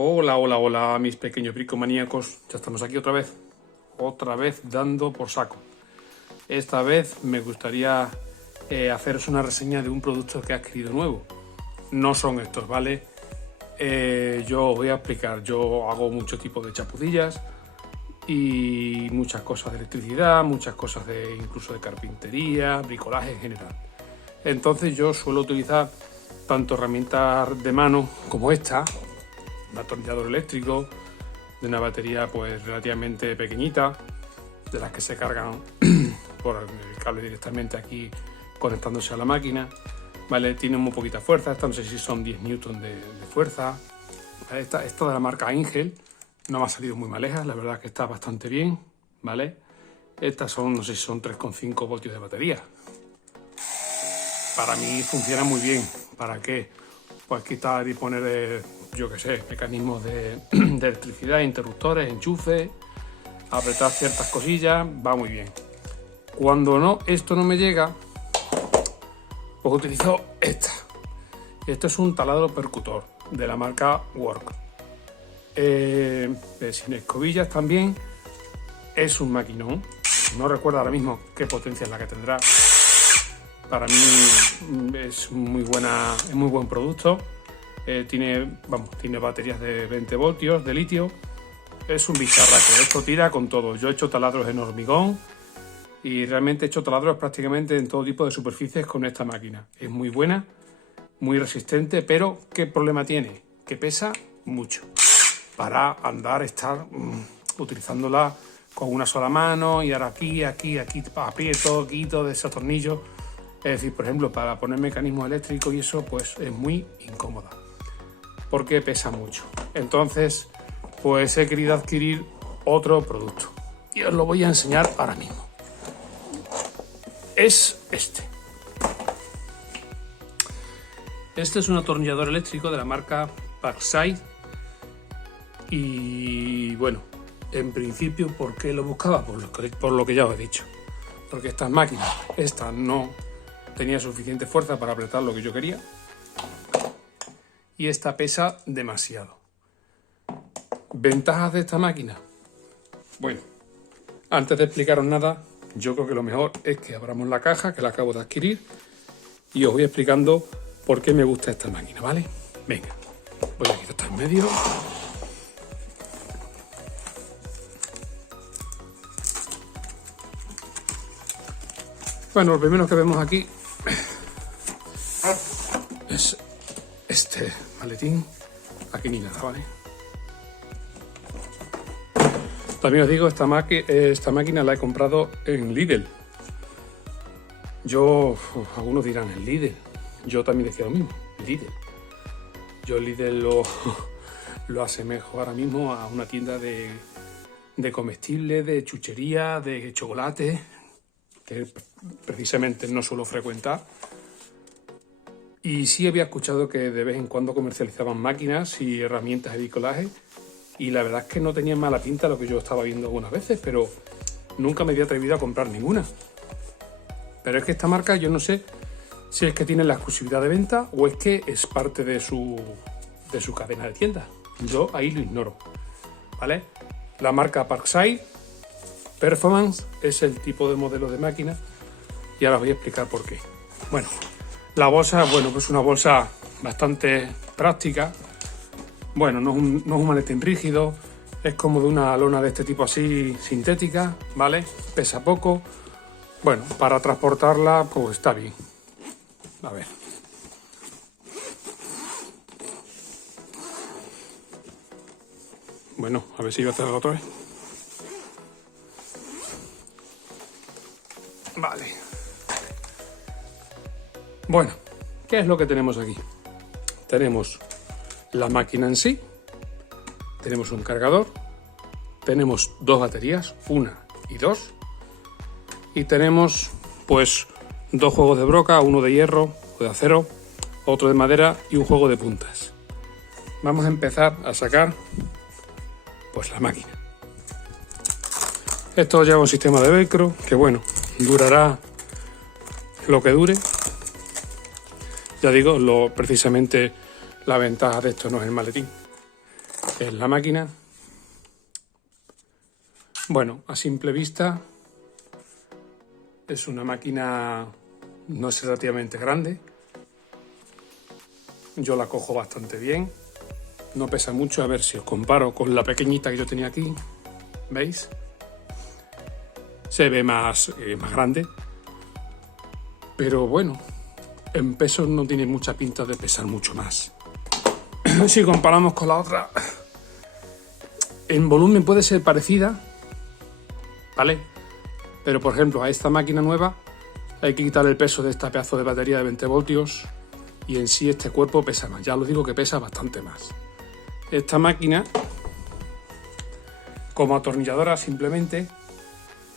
Hola, hola, hola, mis pequeños bricomaníacos. Ya estamos aquí otra vez dando por saco. Esta vez me gustaría haceros una reseña de un producto que he adquirido nuevo. No son estos, ¿vale? Yo os voy a explicar. Yo hago muchos tipos de chapuzillas y muchas cosas de electricidad, muchas cosas incluso de carpintería, bricolaje en general. Entonces yo suelo utilizar tanto herramientas de mano como esta, un atornillador eléctrico de una batería pues relativamente pequeñita, de las que se cargan por el cable directamente aquí conectándose a la máquina, ¿vale? Tiene muy poquita fuerza, esta no sé si son 10 newton de fuerza, ¿vale? Esta de la marca Angel no me ha salido muy maleja, la verdad que está bastante bien, ¿vale? Estas son, no sé si son 3,5 voltios de batería. Para mí funciona muy bien. ¿Para qué? Pues quitar y poner, yo qué sé, mecanismos de electricidad, interruptores, enchufes, apretar ciertas cosillas, va muy bien. Cuando esto no me llega, pues utilizo esta. Esto es un taladro percutor de la marca Work. Sin escobillas también. Es un maquinón. No recuerdo ahora mismo qué potencia es la que tendrá. Para mí es muy buen producto. Tiene baterías de 20 voltios de litio. Es un bicharraco. Esto tira con todo. Yo he hecho taladros en hormigón y realmente he hecho taladros prácticamente en todo tipo de superficies con esta máquina. Es muy buena, muy resistente, pero ¿qué problema tiene? Que pesa mucho. Para estar utilizándola con una sola mano y ahora aquí, aprieto, quito de esos tornillos. Es decir, por ejemplo, para poner mecanismos eléctricos y eso, pues es muy incómoda, porque pesa mucho. Entonces, pues he querido adquirir otro producto y os lo voy a enseñar ahora mismo. Es este. Este es un atornillador eléctrico de la marca Parkside. Y bueno, en principio, ¿por qué lo buscaba? Por lo que ya os he dicho. Porque estas máquinas, esta no tenía suficiente fuerza para apretar lo que yo quería. Y esta pesa demasiado. ¿Ventajas de esta máquina? Bueno, antes de explicaros nada, yo creo que lo mejor es que abramos la caja, que la acabo de adquirir, y os voy explicando por qué me gusta esta máquina, ¿vale? Venga, voy a quitar esto en medio. Bueno, lo primero que vemos aquí es este maletín. Aquí ni nada, ¿vale? También os digo, esta máquina la he comprado en Lidl. Algunos dirán en Lidl. Yo también decía lo mismo, Lidl. Yo Lidl lo asemejo ahora mismo a una tienda de comestibles, de chuchería, de chocolate, que precisamente no suelo frecuentar. Y sí había escuchado que de vez en cuando comercializaban máquinas y herramientas de bricolaje, y la verdad es que no tenían mala pinta lo que yo estaba viendo algunas veces, pero nunca me había atrevido a comprar ninguna. Pero es que esta marca, yo no sé si es que tiene la exclusividad de venta o es que es parte de su cadena de tiendas. Yo ahí lo ignoro, ¿vale? La marca Parkside Performance es el tipo de modelo de máquina y ahora os voy a explicar por qué. Bueno, la bolsa, pues una bolsa bastante práctica. Bueno, no es un maletín rígido, es como de una lona de este tipo así, sintética, ¿vale? Pesa poco. Bueno, para transportarla, pues está bien. A ver. Bueno, a ver si voy a hacerlo otra vez. Vale. Bueno, ¿qué es lo que tenemos aquí? Tenemos la máquina en sí, tenemos un cargador, tenemos dos baterías, una y dos, y tenemos pues dos juegos de broca, uno de hierro o de acero, otro de madera y un juego de puntas. Vamos a empezar a sacar pues la máquina. Esto lleva un sistema de velcro que bueno, durará lo que dure. Ya digo, precisamente la ventaja de esto no es el maletín. es la máquina. Bueno, a simple vista es una máquina, no es relativamente grande. Yo la cojo bastante bien. No pesa mucho. A ver si os comparo con la pequeñita que yo tenía aquí. ¿Veis? Se ve más grande. Pero bueno, en peso no tiene mucha pinta de pesar mucho más. Si comparamos con la otra, en volumen puede ser parecida, ¿vale? Pero por ejemplo a esta máquina nueva hay que quitar el peso de esta pedazo de batería de 20 voltios y en sí este cuerpo pesa más. Ya os digo que pesa bastante más. Esta máquina, como atornilladora simplemente,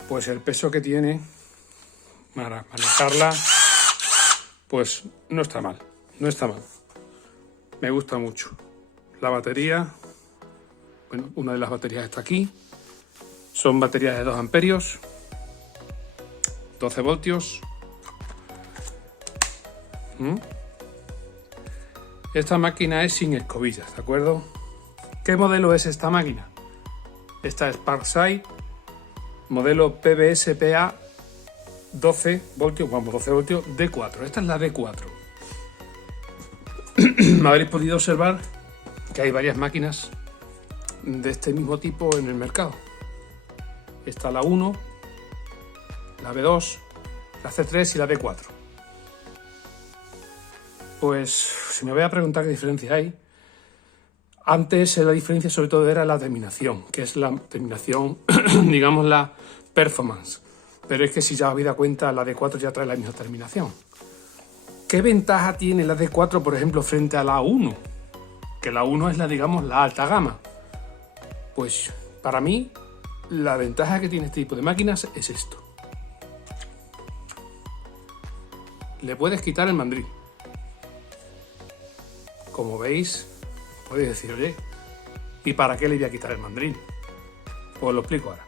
pues el peso que tiene para manejarla, pues no está mal, no está mal. Me gusta mucho. La batería, bueno, una de las baterías está aquí. Son baterías de 2 amperios, 12 voltios. Esta máquina es sin escobillas, ¿de acuerdo? ¿Qué modelo es esta máquina? Esta es Parkside, modelo PBSPA 12 voltios, vamos, 12 voltios D4. Esta es la D4. Me habréis podido observar que hay varias máquinas de este mismo tipo en el mercado. Está la 1, la B2, la C3 y la D4. Pues si me voy a preguntar qué diferencia hay, antes la diferencia sobre todo era la terminación, que es la terminación, digamos, la performance. Pero es que si ya os habéis dado cuenta, la D4 ya trae la misma terminación. ¿Qué ventaja tiene la D4, por ejemplo, frente a la 1? Que la 1 es la, digamos, la alta gama. Pues para mí, la ventaja que tiene este tipo de máquinas es esto. Le puedes quitar el mandril. Como veis, podéis decir, oye, ¿y para qué le voy a quitar el mandril? Pues lo explico ahora.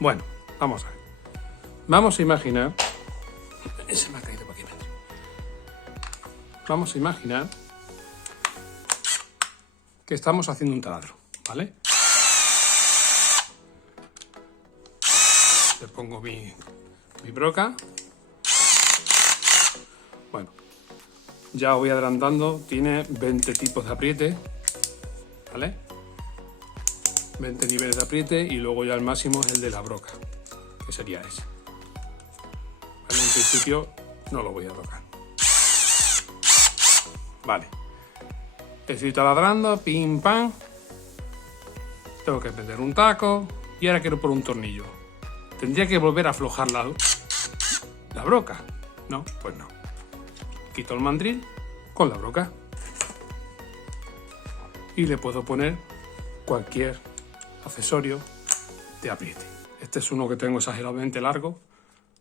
Bueno, vamos a ver. Vamos a imaginar... Se me ha caído por aquí. Vamos a imaginar que estamos haciendo un taladro, ¿vale? Le pongo mi broca. Bueno, ya os voy adelantando, tiene 20 tipos de apriete, ¿vale? 20 niveles de apriete y luego ya el máximo es el de la broca, que sería ese. ¿Vale? En principio no lo voy a tocar. Vale. Estoy taladrando, pim pam. Tengo que prender un taco y ahora quiero por un tornillo. ¿Tendría que volver a aflojar la broca? No, pues no. Quito el mandril con la broca. Y le puedo poner cualquier accesorio de apriete. Este es uno que tengo exageradamente largo,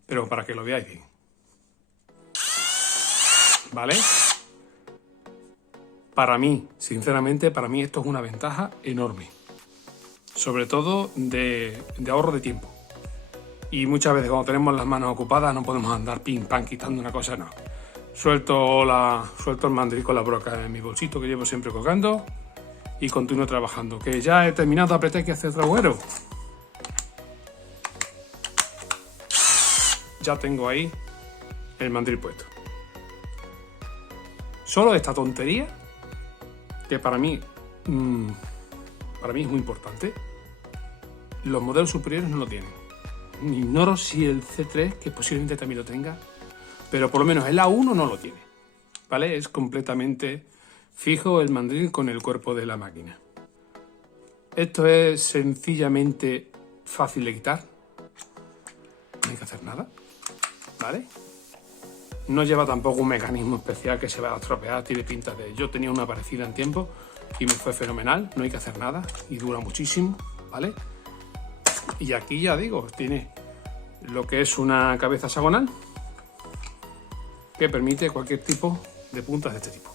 pero para que lo veáis bien. ¿Vale? Para mí, sinceramente, para mí esto es una ventaja enorme. Sobre todo de ahorro de tiempo. Y muchas veces cuando tenemos las manos ocupadas no podemos andar pim pam quitando una cosa, no. Suelto el mandril con la broca en mi bolsito que llevo siempre colgando y continúo trabajando. Que ya he terminado de apretar, que hacer otro agujero. Ya tengo ahí el mandril puesto. Solo esta tontería, que para mí es muy importante, los modelos superiores no lo tienen. Ignoro si el C3, que posiblemente también lo tenga, pero por lo menos el A1 no lo tiene, ¿vale? Es completamente fijo el mandril con el cuerpo de la máquina. Esto es sencillamente fácil de quitar. No hay que hacer nada, ¿vale? No lleva tampoco un mecanismo especial que se va a estropear, tiene pinta de... Yo tenía una parecida en tiempo y me fue fenomenal, no hay que hacer nada y dura muchísimo, ¿vale? Y aquí ya digo, tiene lo que es una cabeza hexagonal que permite cualquier tipo de puntas de este tipo.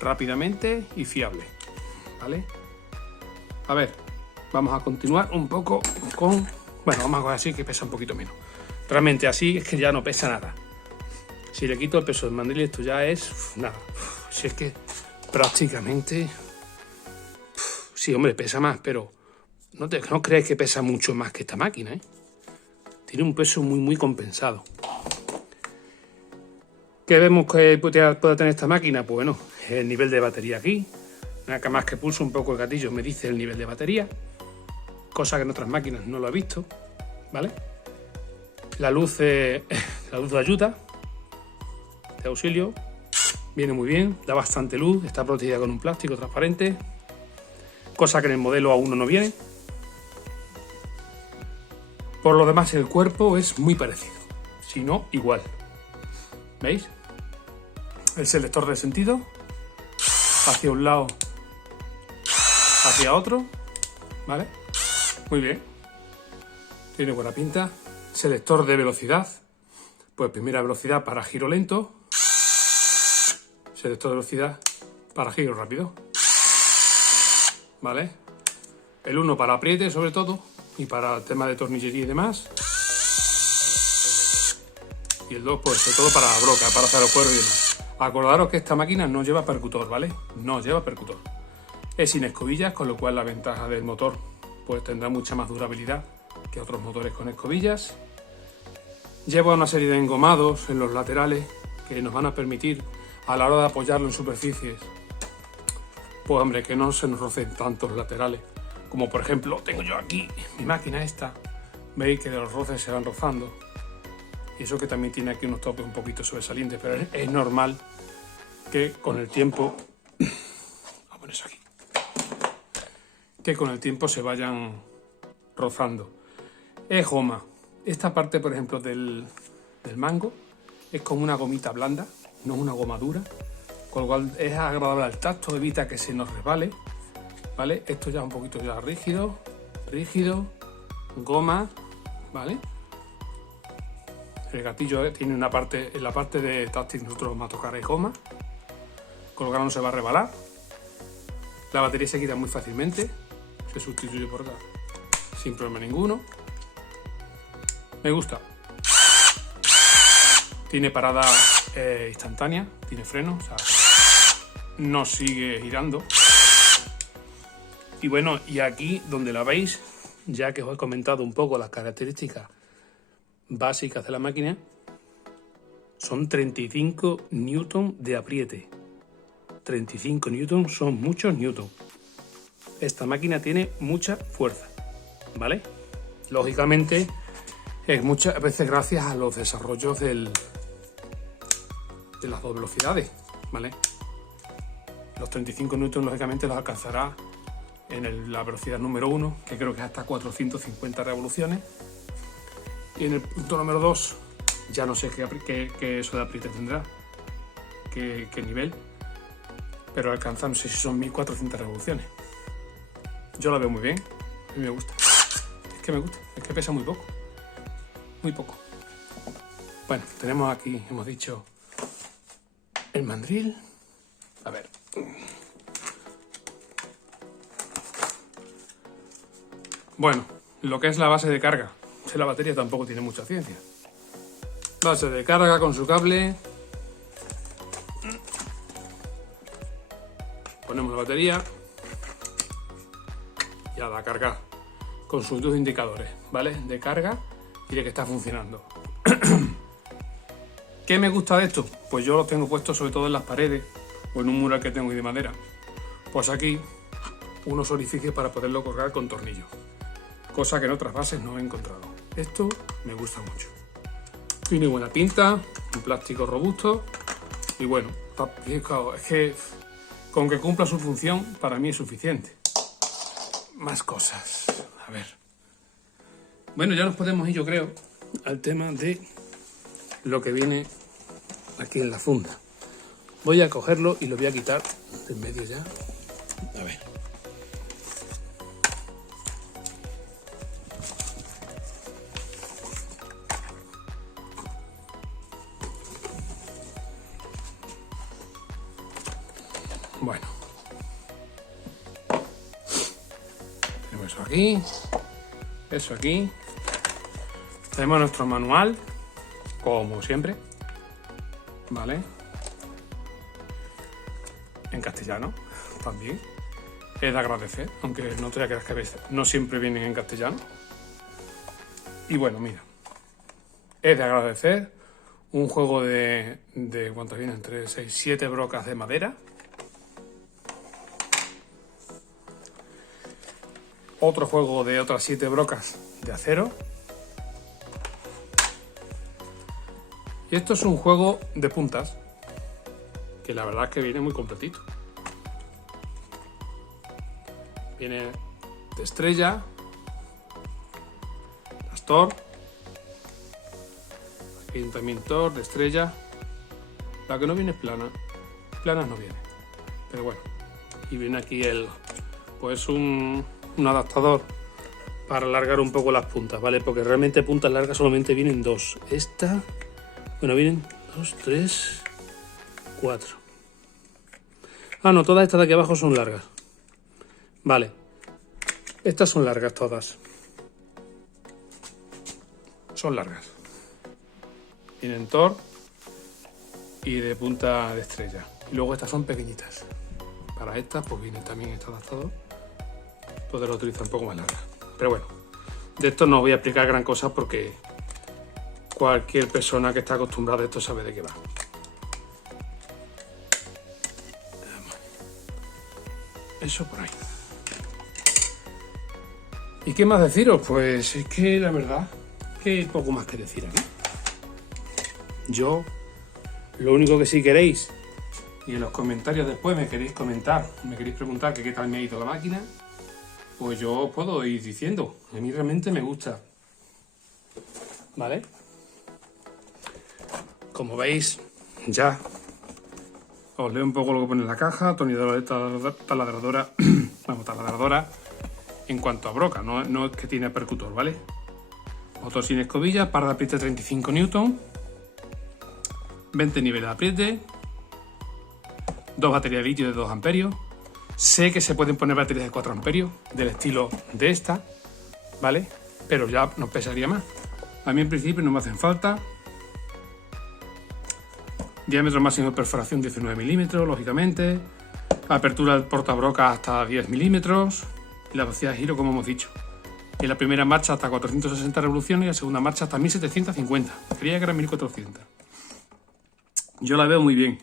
Rápidamente y fiable, ¿vale? A ver, vamos a continuar un poco con... Bueno, vamos a coger así que pesa un poquito menos. Realmente así es que ya no pesa nada. Si le quito el peso del mandril, esto ya es nada. Si es que prácticamente... Sí, hombre, pesa más, pero no crees que pesa mucho más que esta máquina, ¿eh? Tiene un peso muy compensado. ¿Qué vemos que puede tener esta máquina? Pues bueno, el nivel de batería aquí. Nada más que pulso un poco el gatillo me dice el nivel de batería. Cosa que en otras máquinas no lo he visto, ¿vale? La luz de ayuda, de auxilio, viene muy bien, da bastante luz, está protegida con un plástico transparente, cosa que en el modelo A1 no viene. Por lo demás, el cuerpo es muy parecido, si no igual. ¿Veis? El selector de sentido, hacia un lado, hacia otro, ¿vale? Muy bien. Tiene buena pinta. Selector de velocidad, pues primera velocidad para giro lento, selector de velocidad para giro rápido, ¿vale? El 1 para apriete sobre todo y para el tema de tornillería y demás, y el 2 pues sobre todo para la broca, para hacer el cuero y demás. Acordaros que esta máquina no lleva percutor, ¿vale? No lleva percutor. Es sin escobillas, con lo cual la ventaja del motor pues tendrá mucha más durabilidad que otros motores con escobillas. Lleva una serie de engomados en los laterales que nos van a permitir, a la hora de apoyarlo en superficies, pues hombre, que no se nos rocen tantos laterales. Como por ejemplo, tengo yo aquí mi máquina esta. Veis que de los roces se van rozando. Y eso que también tiene aquí unos topes un poquito sobresalientes, pero es normal que con el tiempo... Vamos a poner eso aquí. Que con el tiempo se vayan rozando. Es goma. Esta parte, por ejemplo, del mango es como una gomita blanda, no es una goma dura, con lo cual es agradable al tacto, evita que se nos resbale, ¿vale? Esto ya es un poquito ya rígido, goma, ¿vale? El gatillo tiene una parte, en la parte de táctil nosotros vamos a tocar es goma, con lo cual no se va a resbalar. La batería se quita muy fácilmente, se sustituye por otra sin problema ninguno. Me gusta. Tiene parada instantánea, tiene freno, o sea, no sigue girando. Y bueno, y aquí donde la veis, ya que os he comentado un poco las características básicas de la máquina, son 35 newton de apriete. 35 newton son muchos newton. Esta máquina tiene mucha fuerza, ¿vale? Lógicamente, es muchas veces gracias a los desarrollos de las dos velocidades, ¿vale? Los 35 newton lógicamente los alcanzará en la velocidad número 1, que creo que es hasta 450 revoluciones. Y en el punto número 2, ya no sé qué eso de apriete tendrá, qué nivel, pero alcanza, no sé si son 1400 revoluciones. Yo la veo muy bien, a mí me gusta. Es que me gusta, es que pesa muy poco. Muy poco. Bueno, tenemos aquí, hemos dicho, el mandril. A ver. Bueno, lo que es la base de carga de la batería tampoco tiene mucha ciencia. Base de carga con su cable. Ponemos la batería. Y a la carga. Con sus dos indicadores, ¿vale? De carga y de que está funcionando. ¿Qué me gusta de esto? Pues yo lo tengo puesto sobre todo en las paredes o en un mural que tengo de madera. Pues aquí unos orificios para poderlo colgar con tornillos, cosa que en otras bases no he encontrado. Esto me gusta mucho. Tiene buena pinta, un plástico robusto y bueno, es que con que cumpla su función para mí es suficiente. Más cosas, a ver. Bueno, ya nos podemos ir, yo creo, al tema de lo que viene aquí en la funda. Voy a cogerlo y lo voy a quitar de en medio ya. A ver. Bueno. Tenemos eso aquí. Eso aquí. Tenemos nuestro manual, como siempre. ¿vale? En castellano también. Es de agradecer, aunque no te creas que a veces no siempre vienen en castellano. Y bueno, mira, es de agradecer. Un juego de ¿cuántos vienen? 3, 6, 7 brocas de madera. Otro juego de otras 7 brocas de acero. Y esto es un juego de puntas, que la verdad es que viene muy completito. Viene de estrella, las Thor, aquí también Thor, de estrella. La que no viene es plana, planas no viene, pero bueno. Y viene aquí pues un adaptador para alargar un poco las puntas, ¿vale? Porque realmente puntas largas solamente vienen 2. Esta, bueno, vienen 2, 3, 4. Ah, no, todas estas de aquí abajo son largas. Vale, estas son largas todas. Son largas. Vienen Thor y de punta de estrella. Y luego estas son pequeñitas. Para estas, pues viene también este adaptador. Poderlo utilizar un poco más larga. Pero bueno, de esto no os voy a explicar gran cosa porque cualquier persona que está acostumbrada a esto sabe de qué va. Eso por ahí. ¿Y qué más deciros? Pues es que la verdad que hay poco más que decir aquí. Yo, lo único que si queréis, y en los comentarios después me queréis comentar, me queréis preguntar que qué tal me ha ido la máquina, pues yo os puedo ir diciendo. A mí realmente me gusta. ¿Vale? Como veis, ya os leo un poco lo que pone en la caja. Taladradora, vamos, taladradora en cuanto a broca, no es que tiene percutor, ¿vale? Motor sin escobilla, par de apriete 35 Newton, 20 niveles de apriete, 2 baterías de litio de 2 amperios. Sé que se pueden poner baterías de 4 amperios, del estilo de esta, ¿vale? Pero ya nos pesaría más. A mí en principio no me hacen falta. Diámetro máximo de perforación 19 milímetros, lógicamente. Apertura del portabroca hasta 10 milímetros. Y la velocidad de giro, como hemos dicho. En la primera marcha hasta 460 revoluciones y en la segunda marcha hasta 1750. Creía que eran 1400. Yo la veo muy bien.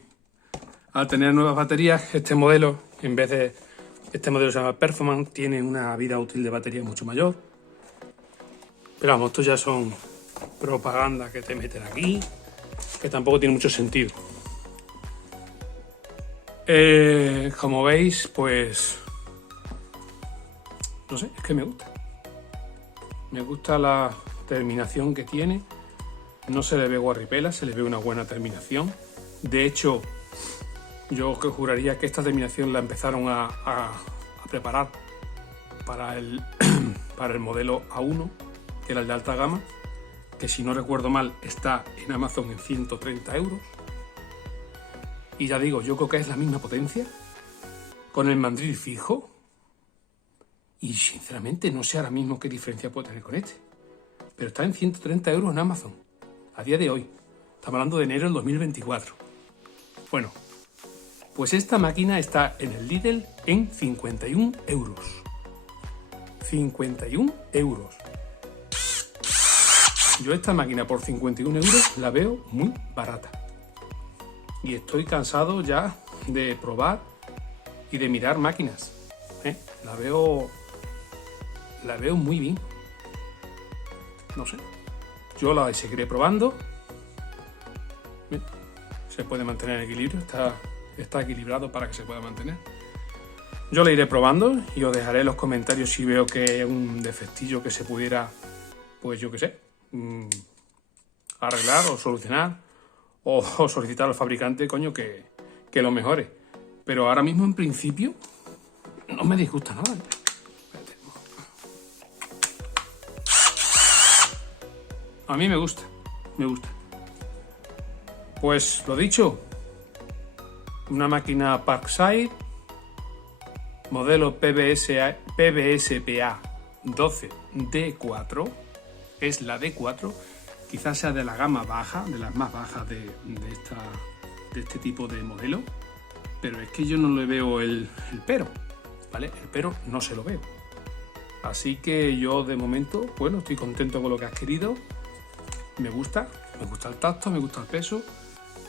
Al tener nuevas baterías, este modelo, en vez de... Este modelo se llama Performance, tiene una vida útil de batería mucho mayor. Pero vamos, estos ya son propaganda que te meten aquí, que tampoco tiene mucho sentido. Como veis, pues... No sé, es que me gusta. Me gusta la terminación que tiene. No se le ve guarripela, se le ve una buena terminación. De hecho, yo que juraría que esta terminación la empezaron a preparar para el modelo A1, que era el de alta gama, que si no recuerdo mal está en Amazon en 130 euros. Y ya digo, yo creo que es la misma potencia, con el mandril fijo. Y sinceramente no sé ahora mismo qué diferencia puede tener con este. Pero está en 130 euros en Amazon, a día de hoy. Estamos hablando de enero del 2024. Bueno, pues esta máquina está en el Lidl en 51 euros. 51 euros. Yo esta máquina por 51 euros la veo muy barata. Y estoy cansado ya de probar y de mirar máquinas. La veo muy bien. No sé. Yo la seguiré probando. Se puede mantener en equilibrio. Está equilibrado para que se pueda mantener. Yo la iré probando y os dejaré en los comentarios si veo que hay un defectillo que se pudiera, pues yo qué sé, arreglar o solucionar o solicitar al fabricante, coño, que lo mejore. Pero ahora mismo en principio no me disgusta nada. A mí me gusta. Pues lo dicho, una máquina Parkside, modelo PBSPA 12D4, es la D4, quizás sea de la gama baja, de las más bajas de de este tipo de modelo, pero es que yo no le veo el pero, ¿vale? El pero no se lo veo. Así que yo de momento, bueno, estoy contento con lo que has querido. Me gusta el tacto, me gusta el peso.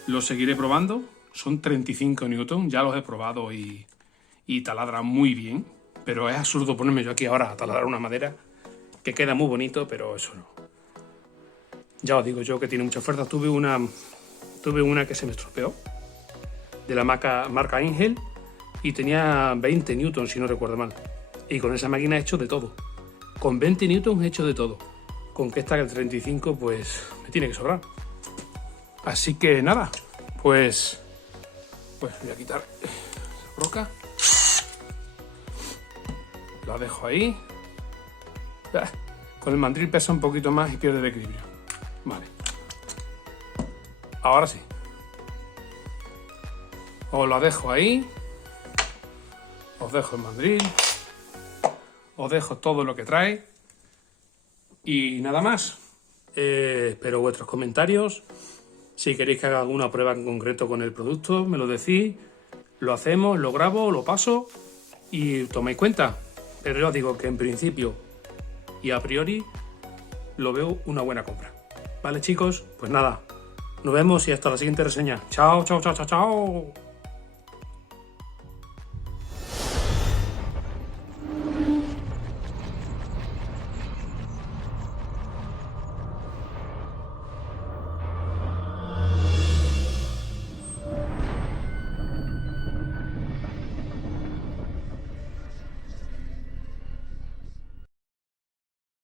Lo seguiré probando. Son 35 newton, ya los he probado y taladra muy bien. Pero es absurdo ponerme yo aquí ahora a taladrar una madera que queda muy bonito, pero eso no. Ya os digo yo que tiene mucha fuerza. Tuve una que se me estropeó, de la marca Ingel, y tenía 20 newtons, si no recuerdo mal. Y con esa máquina he hecho de todo. Con 20 newtons he hecho de todo. Con que esta, el 35, pues me tiene que sobrar. Así que nada, pues voy a quitar la broca. La dejo ahí. Con el mandril pesa un poquito más y pierde el equilibrio. Vale. Ahora sí. Os la dejo ahí. Os dejo el mandril. Os dejo todo lo que trae. Y nada más. Espero vuestros comentarios. Si queréis que haga alguna prueba en concreto con el producto, me lo decís. Lo hacemos, lo grabo, lo paso y toméis cuenta. Pero yo os digo que en principio y a priori lo veo una buena compra. ¿Vale, chicos? Pues nada. Nos vemos y hasta la siguiente reseña. Chao, chao, chao, chao, chao.